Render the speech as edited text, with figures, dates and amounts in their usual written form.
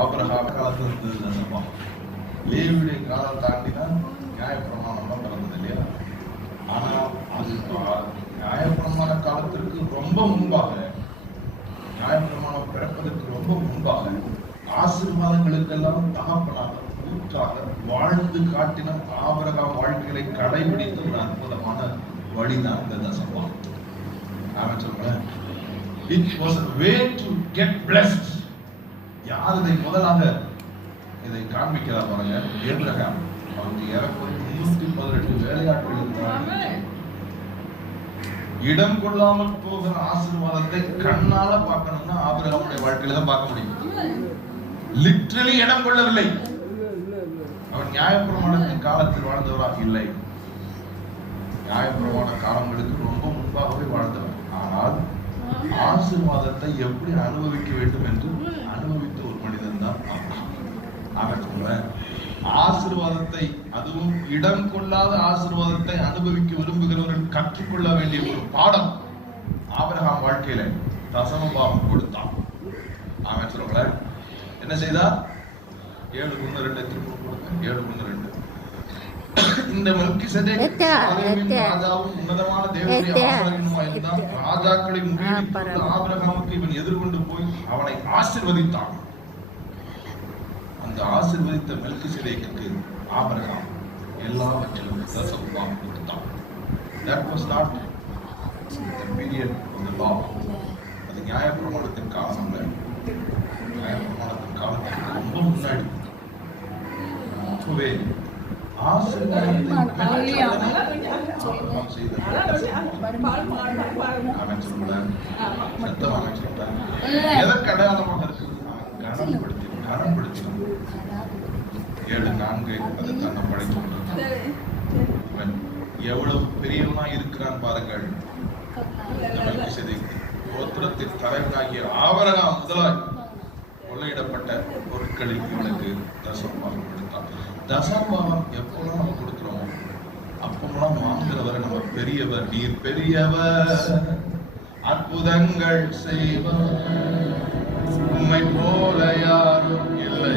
Abraham காலத்துல இருந்தது தசமம். லேவியுடைய காலம் தாண்டிதான் நியாயப்பிரமாணம் பிறந்தது இல்லையா? ஆனா அது நியாயப்பிரமாண காலத்திற்கு ரொம்ப முன்பாக, நியாயப்பிரமாணம் பிறப்பதற்கு ரொம்ப முன்பாக ஆசீர்வாதங்களுக்கெல்லாம் தகப்பனாக ஊற்றாக வாழ்ந்து காட்டின ஆபிரகாம் வாழ்க்கையை கடைபிடித்த ஒரு அற்புதமான வழிதான் இந்த தசமம். நான் சொல்றேன், it was a way to get blessed. யார் இதை முதலாக இதை காண்பிக்கிறா பாருங்க, ஆபிரகாம். அவருக்கு ஏறக்குறைய 318 வேலையாட்கள் இருந்தாங்க. இடம் கொள்ளாமல் போகிற ஆசீர்வாதத்தை கண்ணால பார்க்கணும்னா ஆபிரகாமுடைய வாழ்க்கையில தான் பார்க்க முடியும். லிட்டரலி இடம் கொள்ளவில்லை. அவர் நியாயப்பிரமாணத்தின் காலத்தில் வாழ்ந்தவராக இல்லை. நியாயப்பிரமாண காலங்களுக்கு ரொம்ப முன்பாகவே வாழ்ந்தவர். ஆனால் ஆசீர்வாதத்தை எப்படி அனுபவிக்க வேண்டும் என்று அனுபவித்த ஒரு மனிதன் தான் ஆபிரகாம். ஆசீர்வாதத்தை, அதுவும் இடம் கொள்ளாத ஆசீர்வாதத்தை அனுபவிக்க விரும்புகிறவர்கள் கற்றுக்கொள்ள வேண்டிய ஒரு பாடம் ஆபிரகாம் வாழ்க்கையில தசம பாகம் கொடுத்தான். ஆபிரகாம் என்ன செய்தார்? 7:2 திரும்ப 7:2. இந்த மெல்கிசேதேக் ராஜாவும் உன்னதமான தேவனுடைய ஆசாரியனுமாய் இருந்தான். ராஜாக்களின் முடிவில் ஆபிரகாமுக்கு இவன் எதிர்கொண்டு போய் அவனை ஆசீர்வதித்தான். அந்த ஆசீர்வதித்த மெல்கிசேதேக்குக்கு ஆபிரகாம் எல்லாவற்றிலும் தசமபாகம் கொடுத்தான். That was not the period of the law. அது நியாயப்பிரமாணத்தின் காலம் அல்ல. நியாயப்பிரமாணத்தின் காலத்துக்கு ரொம்ப முன்னாடி அப்பவே எதற்கு அடையாளமாக இருக்கு? கனப்படுத்தினான். 7:4 அதை தன்னை படைத்துள்ளான். எவ்வளவு பெரியவனா இருக்கிறான் பாருங்கள். கோத்திரத்தின் தலைவனாகிய ஆபிரகாம் முதலாய் கொள்ளையிடப்பட்ட பொருட்களில் இவனுக்கு தசமபாகம் கொடுத்தான். தசமபாகம் எப்போலாம் நம்ம கொடுக்கிறோமோ அப்போலாம் வாங்குறவரை நம்ம பெரியவர், நீர் பெரியவர், அற்புதங்கள் செய்வர், உம்மை போல யாரும் இல்லை.